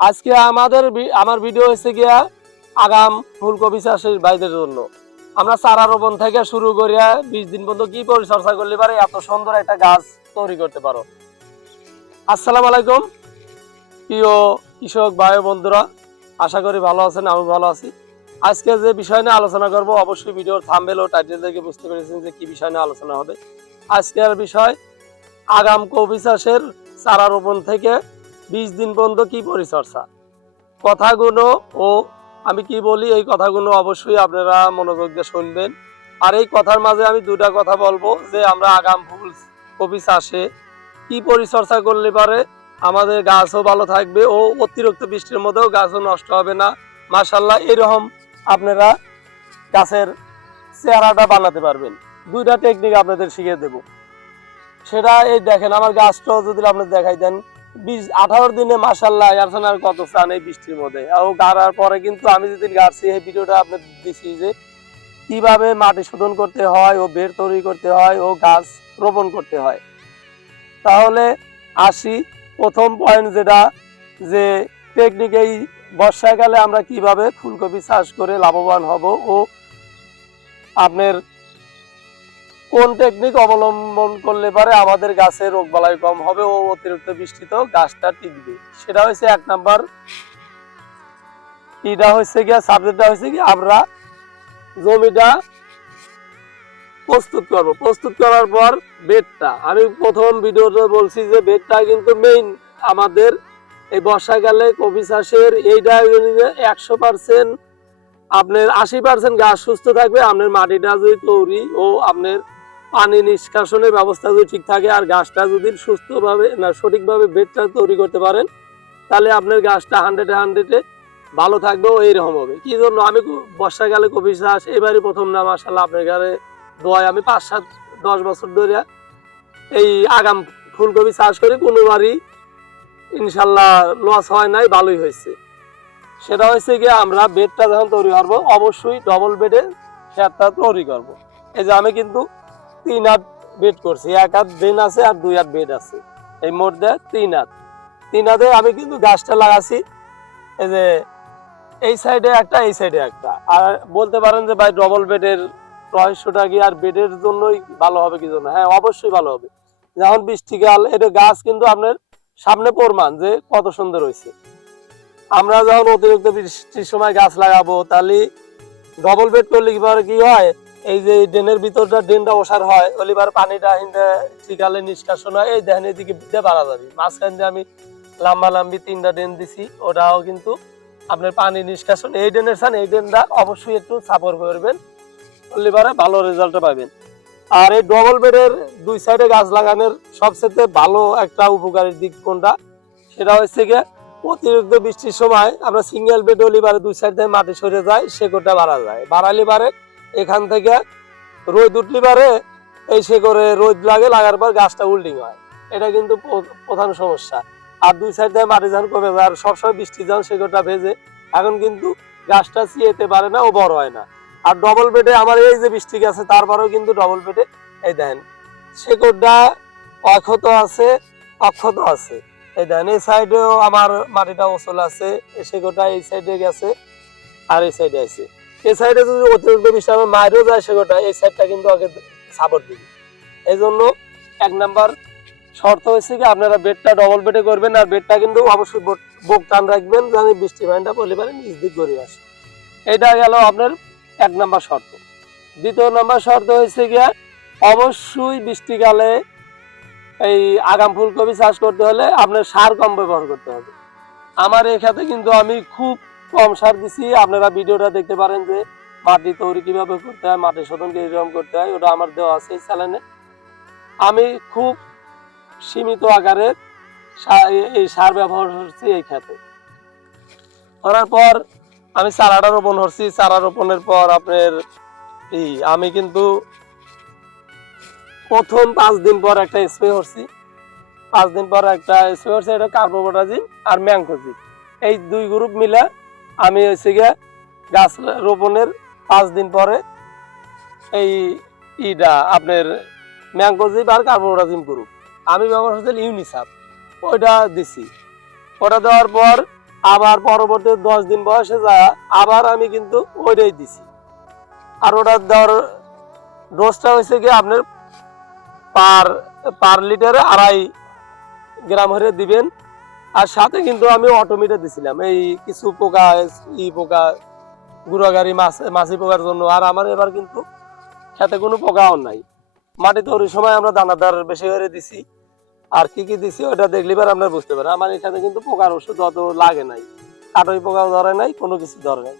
আজকে আমাদের আমার ভিডিও হচ্ছে গিয়া আগাম ফুলকপি চাষের ভাইদের জন্য। আমরা চারা রোপণ থেকে শুরু করিয়া বিশ দিন পর্যন্ত কি পরিচর্যা করলে পারে, এত সুন্দর একটা গাছ তৈরি করতে পারো। আসসালামু আলাইকুম। প্রিয় কৃষক ভাই বন্ধুরা, আশা করি ভালো আছেন, আমি ভালো আছি। আজকে যে বিষয় নিয়ে আলোচনা করব, অবশ্যই ভিডিওর থাম্বেল ও টাইটেল থেকে বুঝতে পেরেছেন যে কি বিষয় নিয়ে আলোচনা হবে। আজকের বিষয়, আগাম কপি চাষের চারা রোপণ থেকে বিশ দিন পর্যন্ত কি পরিচর্যা? কথাগুলো ও আমি কি বলি, এই কথাগুলো অবশ্যই আপনারা মনোযোগ দিয়ে শুনবেন। আর এই কথার মাঝে আমি দুটা কথা বলব, যে আমরা আগাম ফুল কপি চাষে কি পরিচর্যা করলে পারে, আমাদের গাছও ভালো থাকবে ও অতিরিক্ত বৃষ্টির মধ্যেও গাছও নষ্ট হবে না। মাশাল্লাহ এরকম আপনারা গাছের চেহারাটা বানাতে পারবেন। দুইটা টেকনিক আপনাদের শিখিয়ে দেব। সেটা এই দেখেন, আমার গাছটাও যদি আপনি দেখাই দেন আঠারো দিনে মাসাল্লাহ এখন আর কত চান এই বৃষ্টির মধ্যে। ও গাড়ার পরে কিন্তু আমি যেদিন গাড়ছি, এই ভিডিওটা আপনার দিছি যে কীভাবে মাটি শোধন করতে হয়, ও বের তৈরি করতে হয়, ও গাছ রোপণ করতে হয়। তাহলে আসি প্রথম পয়েন্ট যেটা, যে টেকনিক এই বর্ষাকালে আমরা কীভাবে ফুলকপি চাষ করে লাভবান হব ও আপনার কোন টেকনিক অবলম্বন করলে পারে? আমাদের গাছের রোগ বালাই কম হবে ও অতিরিক্ত বৃষ্টিতেও গাছটা টিকবে। সেটা হচ্ছে এক নাম্বার। এটা হচ্ছে গিয়া সাবজেক্টটা হচ্ছে কি আমরা জমিটা প্রস্তুত করব। প্রস্তুত করার পর বেডটা। আমি প্রথম ভিডিওতে বলছি যে বেডটা কিন্তু মেইন আমাদের এই বর্ষাকালে কপি চাষের এইটা একশো পার্সেন্ট আপনার আশি পার্সেন্ট গাছ সুস্থ থাকবে। আপনার মাটিটা যদি তৈরি ও আপনার পানি নিষ্কাশনের ব্যবস্থা যদি ঠিক থাকে আর গাছটা যদি সুস্থভাবে, না, সঠিকভাবে বেডটা তৈরি করতে পারেন, তাহলে আপনার গাছটা হান্ড্রেডে হান্ড্রেডে ভালো থাকবে ও এইরকম হবে। কি জন্য? আমি বর্ষাকালে কপি চাষ, এবারই প্রথম না মাসাল্লাহ আপনার ঘরে দোয়ায় আমি পাঁচ সাত দশ বছর ধরে এই আগাম ফুলকপি চাষ করি, কোনোবারই ইনশাল্লাহ লস হয় নাই, ভালোই হয়েছে। সেটা হচ্ছে কি আমরা বেডটা যখন তৈরি করব, অবশ্যই ডবল বেডে সেটটা তৈরি করব। এই যে আমি কিন্তু তিন হাত বেড করছি, এক হাত বেন আছে আর দুই হাত বেড আছে। এই মোট দেয় তিন হাত। তিন হাতে আমি কিন্তু গাছটা লাগাচ্ছি, এই যে এই সাইডে একটা, এই সাইডে একটা। আর বলতে পারেন যে ভাই ডবল বেডের রহস্যটা কি আর বেডের জন্যই ভালো হবে কি জন্য? হ্যাঁ অবশ্যই ভালো হবে। যখন বৃষ্টিকাল এটা গাছ কিন্তু আপনার সামনে প্রমাণ যে কত সুন্দর হয়েছে। আমরা যখন অতিরিক্ত বৃষ্টির সময় গাছ লাগাবো, তাহলে ডবল বেড করলে কি হয়? এই যে ড্রেনের ভিতরটা ড্রেনটা ওসার হয় অলিবার পানিটা হিন্দে ঠিকালে নিষ্কাশন হয়, এই দেখেন এদিকে দিতে বাড়া যাবে। মাঝখান দিয়ে আমি লম্বা লম্বি তিনটা ড্রেন দিছি, ওটাও কিন্তু আপনার পানি নিষ্কাশন। এই ড্রেনের সান এই ড্রেনটা অবশ্যই একটু সাপোর করবেন অলিবারে ভালো রেজাল্ট পাবেন। আর এই ডবল বেডের দুই সাইডে গাছ লাগানোর সবচেয়ে ভালো একটা উপকারী দিক কোনটা, সেটা হচ্ছে গিয়ে অতিরিক্ত বৃষ্টির সময় আমরা সিঙ্গেল বেড লিভারে দুই সাইড দিয়ে মাটি সরে যায়, শেকড়টা বাড়া যায়। বাড়ালে পারে এখান থেকে রোদ উঠলে পারে, এই শেকড়ে রোদ লাগে, লাগার পর গাছটা উল্টিং হয়। এটা কিন্তু প্রধান সমস্যা। আর দুই সাইড দিয়ে মাটি যখন কমে যায়, আর সবসময় বৃষ্টি যখন শেকড়টা ভেজে, এখন কিন্তু গাছটা চিয়েতে পারে না ও বড় হয় না। আর ডবল বেডে আমার এই যে বৃষ্টি গেছে, তারপরেও কিন্তু ডবল বেডে এই দেখেন শেকড়টা অক্ষত আছে অক্ষত আছে। এই দেন এই সাইডেও আমার মাটিটা ওসল আছে শেকড়টা এই সাইডে গেছে, আর এই সাইডে আছে। এই সাইডে যদি অতিরিক্ত বৃষ্টি মায়েরও যায় শেকড়টা এই সাইডটা কিন্তু আগে সাপোর্ট দিবে। এই জন্য এক নাম্বার শর্ত হচ্ছে কি, আপনারা বেডটা ডবল বেডে করবেন, আর বেডটা কিন্তু অবশ্যই বুক টান রাখবেন, যেন বৃষ্টি পানিটা পড়লে পারে নিচ দিক গড়িয়ে আসে। এটা গেল আপনার এক নাম্বার শর্ত। দ্বিতীয় নাম্বার শর্ত হয়েছে গিয়া, অবশ্যই বৃষ্টিকালে এই আগাম ফুলকপি চাষ করতে হলে আপনার সার কম ব্যবহার করতে হবে। আমার এই কিন্তু আমি খুব কম সার দিছি। আপনারা ভিডিওটা দেখতে পারেন যে মাটি তৈরি কীভাবে করতে হয় মাটি শোধন কীরকম করতে হয়, ওটা আমার দেওয়া আছে চ্যানেলে আমি খুব সীমিত আকারে এই সার ব্যবহার করছি এই ক্ষেত্রে করার পর আমি চারাটা রোপণ করছি। চারা রোপণের পর আপনার এই আমি কিন্তু প্রথম পাঁচ দিন পর একটা স্প্রে করছি। পাঁচ দিন পর একটা স্প্রে করছি, এটা কার্বোবোটাজিন আর ম্যাংকোজিন এই দুই গ্রুপ মিলে আমি হচ্ছে গিয়ে গাছ রোপণের পাঁচ দিন পরে এই ইটা আপনার ম্যাংকোজিপ আর কার্বোবোটাজিন গ্রুপ আমি ব্যবহার করছি ইউনিসাপ ওইটা দিছি। ওটা দেওয়ার পর আবার পরবর্তী দশ দিন বয়সে যা আবার আমি কিন্তু ওইটাই দিছি। আর ওটা দেওয়ার ডোজটা হয়েছে কি আপনার পার পার লিটারে আড়াই গ্রাম হরে দিবেন। আর সাথে কিন্তু আমি অটোমিটা দিছিলাম। এই কিছু পোকা, ই পোকা, গুড়াগাড়ি, মাছ, মাছি পোকার জন্য। আর আমার এবার কিন্তু খেতে কোনো পোকাও নাই। মাটিতে ওই সময় আমরা দানাদার বেশি করে দিছি। আর কি কি দিছি ওটা দেখলে এবার আপনারা বুঝতে পারেন। আমার এখানে কিন্তু পোকার ওষুধ অত লাগে নাই। কাটই পোকাও ধরে নাই, কোনো কিছু ধরে নাই।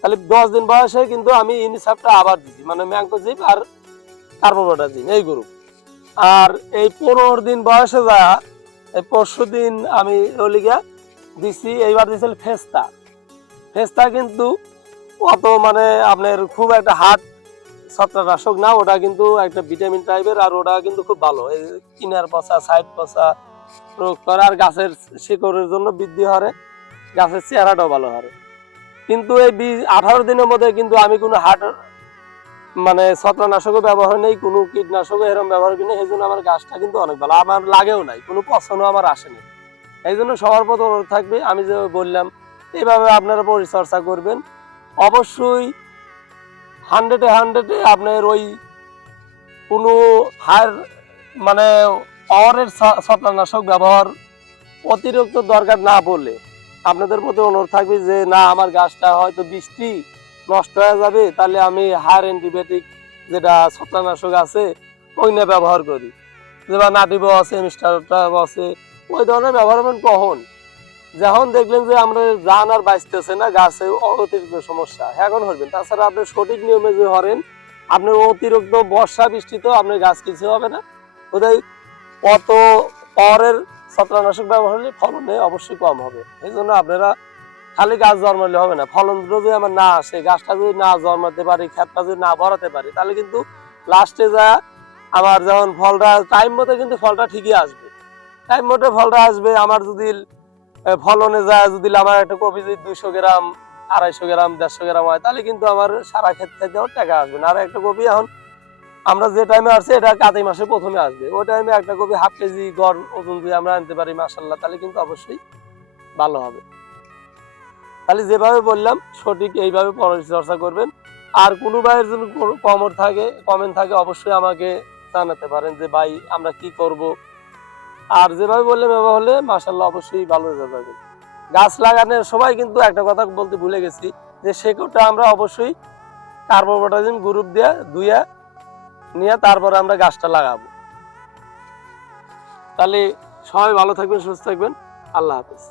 তাহলে দশ দিন বয়সে কিন্তু আমি ইনিসাপটা আবার দিছি। মানে ম্যাংকোজিপ আর কার্বোবাটাজিন এই গ্রুপ আর এই পনেরো দিন বয়সে যা পরশু দিন আমি ওলিগা দিছি, এইবার দিছিল ফেস্তা। ফেস্তা কিন্তু অত মানে আপনার খুব একটা হার্ড ছত্রাকনাশক না, ওটা কিন্তু একটা ভিটামিন টাইপের আর ওটা কিন্তু খুব ভালো। এই কিনার পচা সাইড পচা প্রয়োগ করে, আর গাছের শিকড়ের জন্য বৃদ্ধি হারে, গাছের চেহারাটাও ভালো হারে। কিন্তু এই বীজ আঠারো দিনের মধ্যে কিন্তু আমি কোনো হাট মানে ছত্রাকনাশকও ব্যবহার নেই, কোনো কীটনাশকও এরকম ব্যবহার করি এই জন্য আমার গাছটা কিন্তু অনেক ভালো। আমার লাগেও নাই, কোনো পছন্দও আমার আসেনি। এই জন্য সবার প্রতি অনুরোধ থাকবে, আমি যে বললাম, এইভাবে আপনারা পরিচর্যা করবেন। অবশ্যই হান্ড্রেডে হান্ড্রেডে আপনার ওই কোনো হার মানে পাওয়ারের ছত্রাকনাশক ব্যবহার অতিরিক্ত দরকার না পড়লে আপনাদের প্রতি অনুরোধ থাকবে যে, না, আমার গাছটা হয়তো বৃষ্টি নষ্ট হয়ে যাবে, তাহলে আমি হায়ার অ্যান্টিবায়োটিক যেটা ছত্রাকনাশক আছে ওই নিয়ে ব্যবহার করি। যেমন নাটিব আছে মিস্টারটা আছে, ওই ধরনের ব্যবহার করবেন কখন? যখন দেখলেন যে আমরা জান আর বাঁচতেছে না, গাছে অতিরিক্ত সমস্যা, এখন হবেন তাছাড়া আপনি সঠিক নিয়মে যে হরেন আপনার অতিরিক্ত বর্ষা বৃষ্টিতেও আপনার গাছ কিছু হবে না। ওদের অত পরের ছত্রাকনাশক ব্যবহার হলে ফলনে অবশ্যই কম হবে। এই জন্য আপনারা খালি গাছ জন্মালে হবে না, ফলন যদি আমার না আসে, গাছটা যদি না জন্মাতে পারি, ক্ষেতটা যদি না ভরাতে পারি, তাহলে কিন্তু লাস্টে যা আমার যখন ফলটা টাইম মতো কিন্তু ফলটা ঠিকই আসবে। টাইম মতো ফলটা আসবে, আমার যদি ফলনে যায় যদি আমার একটা কপি যদি দুইশো গ্রাম, আড়াইশো গ্রাম, দেড়শো গ্রাম হয়, তাহলে কিন্তু আমার সারা ক্ষেত থেকে আমার টাকা আসবে না। আর একটা কপি এখন, আমরা যে টাইমে আসছে, এটা কাতি মাসে প্রথমে আসবে। ওই টাইমে একটা কপি হাফ কেজি গড় ওজন যদি আমরা আনতে পারি মাসাল্লাহ তাহলে কিন্তু অবশ্যই ভালো হবে। তাহলে যেভাবে বললাম, সঠিক এইভাবে পরিচর্যা করবেন। আর কোনো ভাইয়ের যদি কমর থাকে কমেন্ট থাকে অবশ্যই আমাকে জানাতে পারেন যে, ভাই, আমরা কি করব? আর যেভাবে বললাম এভাবে হলে মাসাল্লাহ অবশ্যই ভালো রেজাল্ট পাবেন গাছ লাগানোর সময় কিন্তু একটা কথা বলতে ভুলে গেছি, যে শেকড়টা আমরা অবশ্যই কার্বোবাটাজিন গ্রুপ দিয়ে ধুয়ে নিয়ে তারপরে আমরা গাছটা লাগাবো। তাহলে সবাই ভালো থাকবেন, সুস্থ থাকবেন। আল্লাহ হাফিজ।